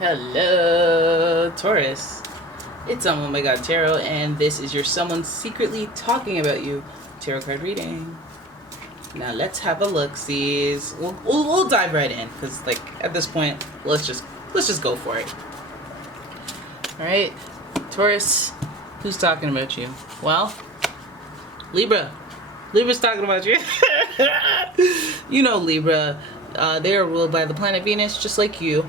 Hello, Taurus. It's umomgtarot, and this is your someone secretly talking about you tarot card reading. Now let's have a look. See, we'll dive right in because, like, at this point, let's just go for it. All right, Taurus, who's talking about you? Well, Libra. Libra's talking about you. You know Libra. They are ruled by the planet Venus, just like you.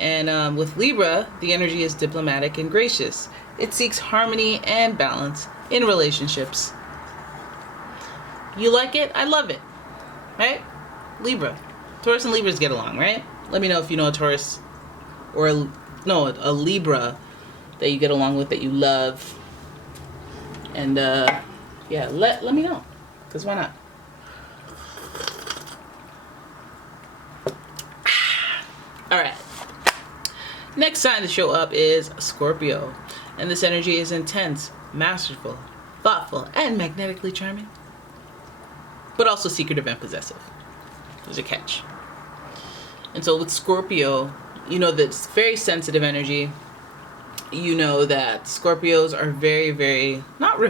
And with Libra, the energy is diplomatic and gracious. It seeks harmony and balance in relationships. You like it? I love it. Right? Libra. Taurus and Libras get along, right? Let me know if you know a Taurus or a Libra that you get along with, that you love. And yeah, let me know. Because why not? Alright. Next sign to show up is Scorpio. And this energy is intense, masterful, thoughtful, and magnetically charming. But also secretive and possessive. There's a catch. And so with Scorpio, you know that it's very sensitive energy. You know that Scorpios are very, very not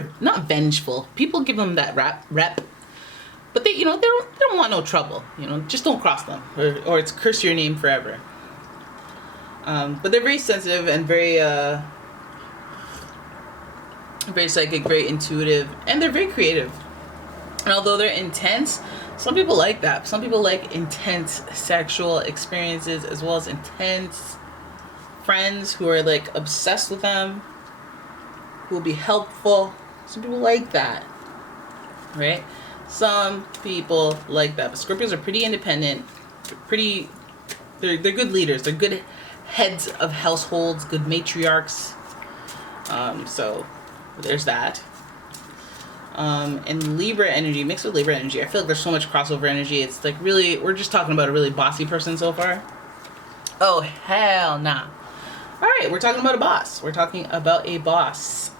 vengeful. People give them that rep, but they don't want no trouble. Just don't cross them, or it's curse your name forever. But they're very sensitive and very psychic, very intuitive, and they're very creative. And although they're intense, some people like that. Some people like intense sexual experiences as well as intense friends who are like obsessed with them, who will be helpful. Some people like that, right? Some people like that. But Scorpios are pretty independent, they're good leaders. They're good heads of households, good matriarchs. So there's that. And Libra energy mixed with Libra energy, I feel like there's so much crossover energy. It's like really, we're just talking about a really bossy person so far. Oh hell nah. Alright, we're talking about a boss. We're talking about a boss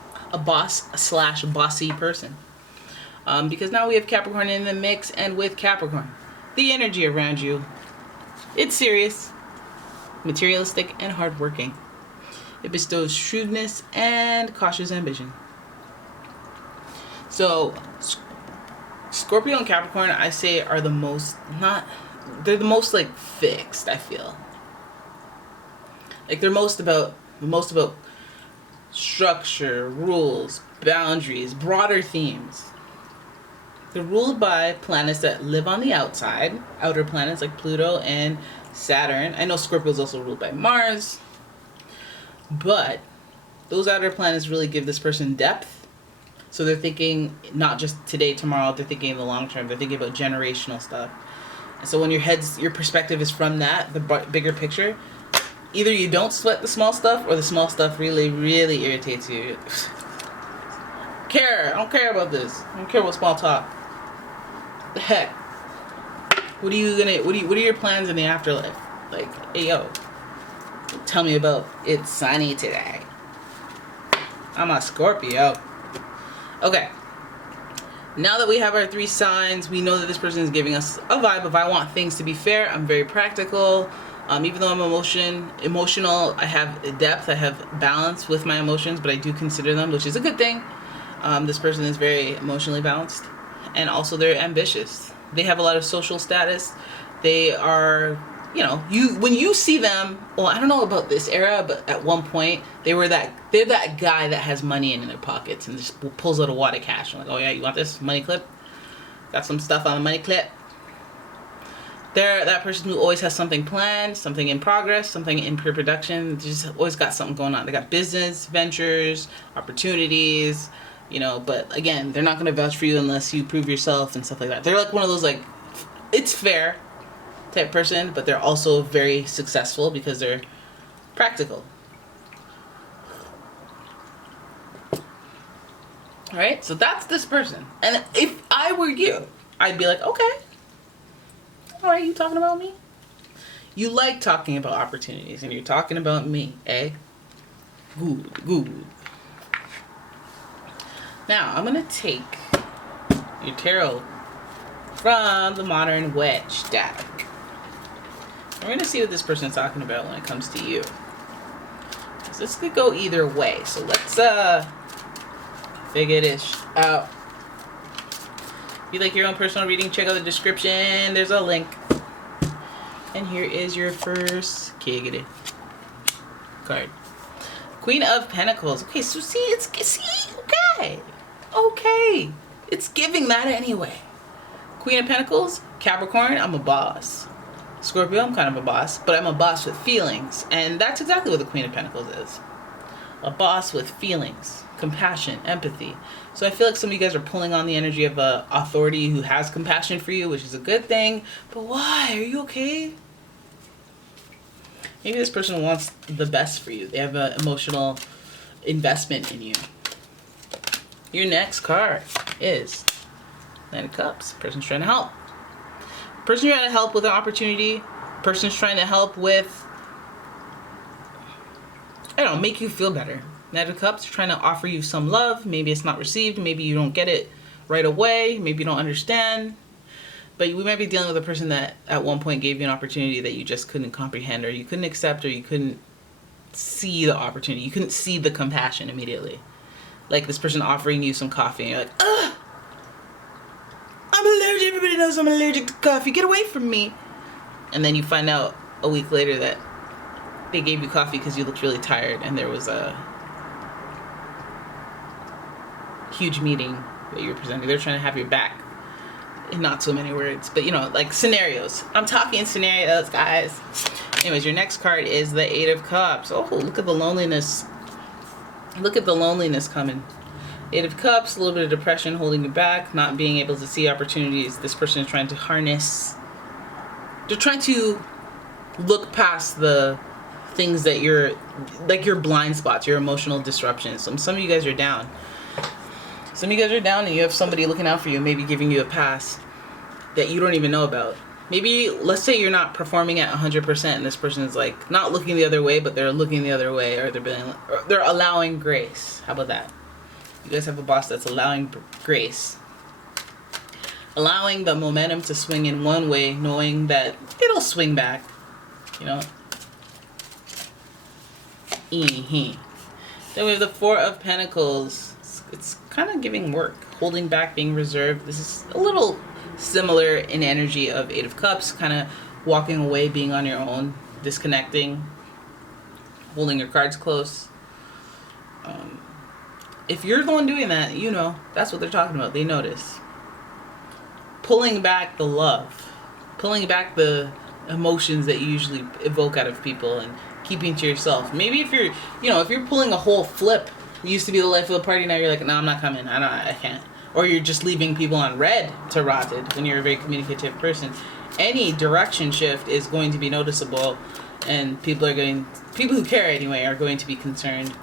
slash bossy person. Because now we have Capricorn in the mix, and with Capricorn, the energy around you, it's serious, materialistic, and hardworking. It bestows shrewdness and cautious ambition. So, Scorpio and Capricorn, I say, are the most like fixed, I feel. Like they're most about structure, rules, boundaries, broader themes. They're ruled by planets that live on the outer planets like Pluto and Saturn. I know Scorpio is also ruled by Mars, but those outer planets really give this person depth. So they're thinking not just today, tomorrow. They're thinking in the long term. They're thinking about generational stuff. And so when your perspective is from that, the bigger picture, either you don't sweat the small stuff, or the small stuff really, really irritates you. I don't care about this. I don't care about small talk. The heck? What are your plans in the afterlife? Like, hey yo, tell me about it's sunny today. I'm a Scorpio. Okay. Now that we have our three signs, we know that this person is giving us a vibe of, I want things to be fair. I'm very practical. Even though I'm emotional, I have depth, I have balance with my emotions, but I do consider them, which is a good thing. This person is very emotionally balanced, and also they're ambitious. They have a lot of social status. They are, when you see them, well, I don't know about this era, but at one point they're that guy that has money in their pockets and just pulls out a wad of cash. I'm like, oh yeah, you want this money clip? Got some stuff on the money clip. They're that person who always has something planned, something in progress, something in pre-production. They just always got something going on. They got business, ventures, opportunities, but again, they're not going to vouch for you unless you prove yourself and stuff like that. They're like one of those, like, it's fair type person, but they're also very successful because they're practical. Alright, so that's this person. And if I were you, I'd be like, okay. Alright, you talking about me? You like talking about opportunities, and you're talking about me, eh? Good. Now, I'm going to take your tarot from the Modern Wedge deck. We're going to see what this person's talking about when it comes to you. This could go either way. So let's figure this out. If you like your own personal reading, check out the description. There's a link. And here is your first Kigiri card. Queen of Pentacles. Okay, so see, okay. It's giving that anyway. Queen of Pentacles, Capricorn, I'm a boss. Scorpio, I'm kind of a boss, but I'm a boss with feelings. And that's exactly what the Queen of Pentacles is. A boss with feelings, compassion, empathy. So I feel like some of you guys are pulling on the energy of a authority who has compassion for you, which is a good thing. But why? Are you okay? Maybe this person wants the best for you. They have an emotional investment in you. Your next card is Knight of Cups. Person's trying to help. Person's trying to help with an opportunity. Person's trying to help with, I don't know, make you feel better. Knight of Cups trying to offer you some love. Maybe it's not received. Maybe you don't get it right away. Maybe you don't understand. But we might be dealing with a person that at one point gave you an opportunity that you just couldn't comprehend, or you couldn't accept, or you couldn't see the opportunity. You couldn't see the compassion immediately. Like this person offering you some coffee and you're like, ugh! I'm allergic. Everybody knows I'm allergic to coffee. Get away from me. And then you find out a week later that they gave you coffee because you looked really tired and there was a huge meeting that you were presenting. They're trying to have your back. In not so many words, but you know, like scenarios. I'm talking scenarios, guys. Anyways, your next card is the Eight of Cups. Oh, look at the loneliness. Look at the loneliness coming. Eight of Cups, a little bit of depression holding you back, not being able to see opportunities. This person is trying to harness. They're trying to look past the things that you're, like your blind spots, your emotional disruptions. Some of you guys are down. Some of you guys are down and you have somebody looking out for you, maybe giving you a pass that you don't even know about. Maybe, let's say you're not performing at 100% and this person is like not looking the other way, but they're looking the other way, or they're allowing grace. How about that? You guys have a boss that's allowing grace. Allowing the momentum to swing in one way, knowing that it'll swing back. You know? Then we have the Four of Pentacles. It's kind of giving work, holding back, being reserved. This is a little similar in energy of Eight of Cups, kind of walking away, being on your own, disconnecting, holding your cards close. If you're the one doing that, you know, that's what they're talking about. They notice. Pulling back the love, pulling back the emotions that you usually evoke out of people and keeping to yourself. Maybe if you're, you know, if you're pulling a whole flip, it used to be the life of the party, now you're like, no, I'm not coming. I can't. Or you're just leaving people on red to rotted when you're a very communicative person. Any direction shift is going to be noticeable, and people who care anyway are going to be concerned.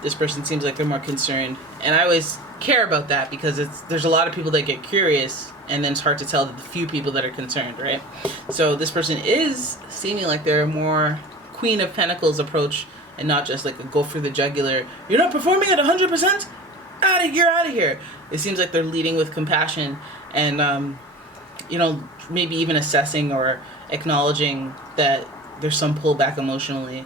This person seems like they're more concerned, and I always care about that because there's a lot of people that get curious, and then it's hard to tell the few people that are concerned, right? So this person is seeming like they're a more Queen of Pentacles approach, and not just like a go for the jugular. You're not performing at 100%? You're out of here. It seems like they're leading with compassion and, you know, maybe even assessing or acknowledging that there's some pullback emotionally.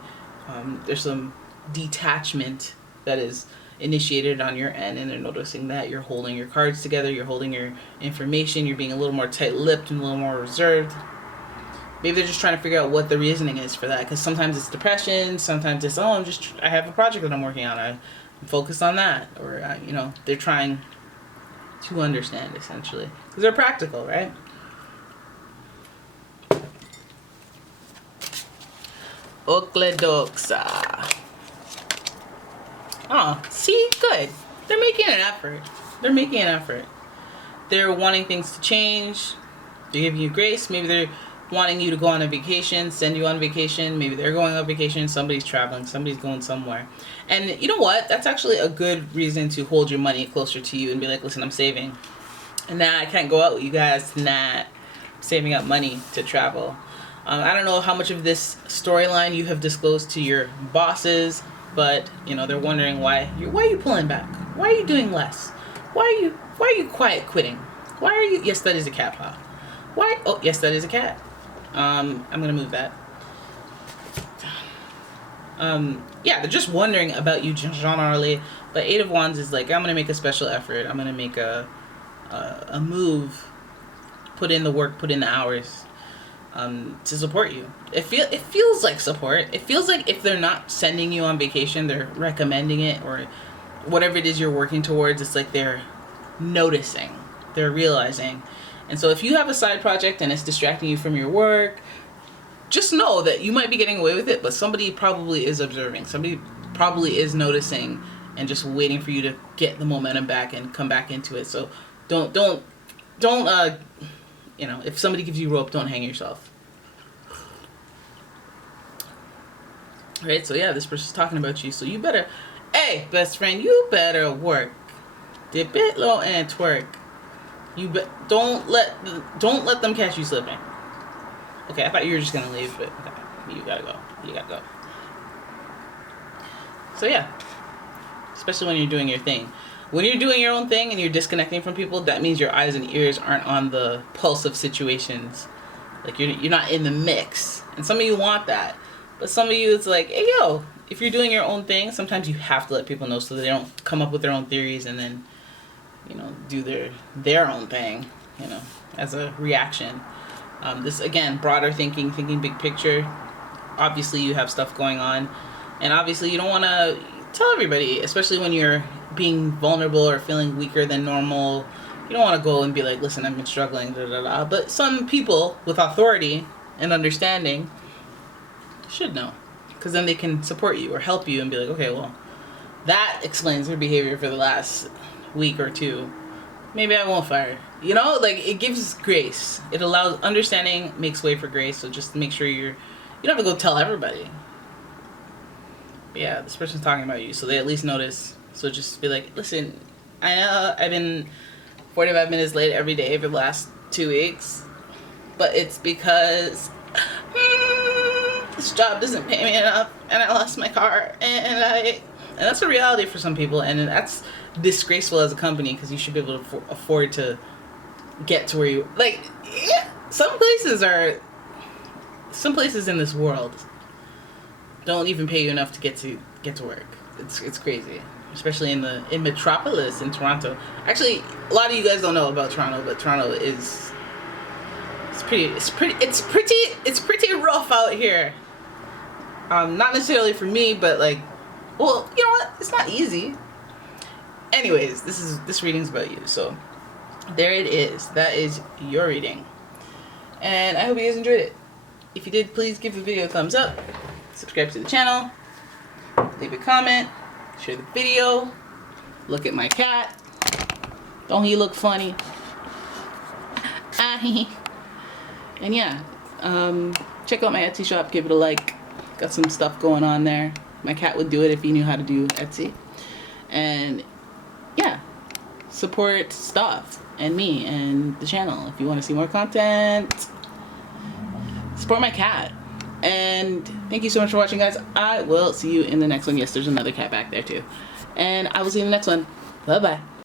There's some detachment that is initiated on your end, and they're noticing that you're holding your cards together, you're holding your information, you're being a little more tight-lipped and a little more reserved. Maybe they're just trying to figure out what the reasoning is for that, because sometimes it's depression, sometimes it's, oh, I have a project that I'm working on, I'm focused on that, or, you know, they're trying to understand, essentially, because they're practical, right? Okledoxa. Oh, see? Good. They're making an effort. They're making an effort. They're wanting things to change. They're giving you grace. Maybe they're wanting you to go on a vacation, send you on vacation. Maybe they're going on vacation. Somebody's traveling. Somebody's going somewhere. And you know what? That's actually a good reason to hold your money closer to you and be like, listen, I'm saving. And now I can't go out with you guys tonight. I'm saving up money to travel. I don't know how much of this storyline you have disclosed to your bosses, but you know they're wondering why are you pulling back? Why are you doing less? Why are you quiet quitting? Why are you? Yes, that is a cat paw. Why? Oh, yes, that is a cat. I'm gonna move that. Yeah, they're just wondering about you generally. But Eight of Wands is like, I'm gonna make a special effort. I'm gonna make a move, put in the work, put in the hours, to support you. It feels like support. It feels like if they're not sending you on vacation, they're recommending it, or whatever it is you're working towards. It's like they're noticing, they're realizing. And so if you have a side project and it's distracting you from your work, just know that you might be getting away with it, but somebody probably is observing. Somebody probably is noticing and just waiting for you to get the momentum back and come back into it. So don't if somebody gives you rope, don't hang yourself. All right, so yeah, this person's talking about you. So you better, hey, best friend, you better work. Dip it low and twerk. Don't let them catch you slipping. Okay, I thought you were just gonna leave, but okay, you gotta go. You gotta go. So yeah, especially when you're doing your thing. When you're doing your own thing and you're disconnecting from people, that means your eyes and ears aren't on the pulse of situations. Like you're not in the mix. And some of you want that, but some of you it's like, hey yo, if you're doing your own thing, sometimes you have to let people know so that they don't come up with their own theories and then, do their own thing, as a reaction. This again, broader thinking big picture. Obviously you have stuff going on, and obviously you don't want to tell everybody, especially when you're being vulnerable or feeling weaker than normal. You don't want to go and be like, listen, I've been struggling, da, da, da. But some people with authority and understanding should know, because then they can support you or help you and be like, okay, well, that explains their behavior for the last week or two. Maybe I won't fire. Like, it gives grace. It allows understanding, makes way for grace. So just make sure you don't have to go tell everybody. But yeah, this person's talking about you, so they at least notice. So just be like, listen, I know I've been 45 minutes late every day for the last 2 weeks, but it's because this job doesn't pay me enough, and I lost my car, and that's a reality for some people, and that's disgraceful as a company, because you should be able to afford to get to where you like. Yeah, some places in this world don't even pay you enough to get to work. It's crazy, especially in Metropolis in Toronto. Actually, a lot of you guys don't know about Toronto, but Toronto is it's pretty rough out here. Not necessarily for me, but like, well, you know what? It's not easy. Anyways, this reading's about you. So there it is. That is your reading. And I hope you guys enjoyed it. If you did, please give the video a thumbs up. Subscribe to the channel. Leave a comment. Share the video. Look at my cat. Don't he look funny? And yeah, check out my Etsy shop. Give it a like. Got some stuff going on there. My cat would do it if he knew how to do Etsy. And yeah, support stuff and me and the channel. If you want to see more content, support my cat. And thank you so much for watching, guys. I will see you in the next one. Yes, there's another cat back there too. And I will see you in the next one. Bye bye.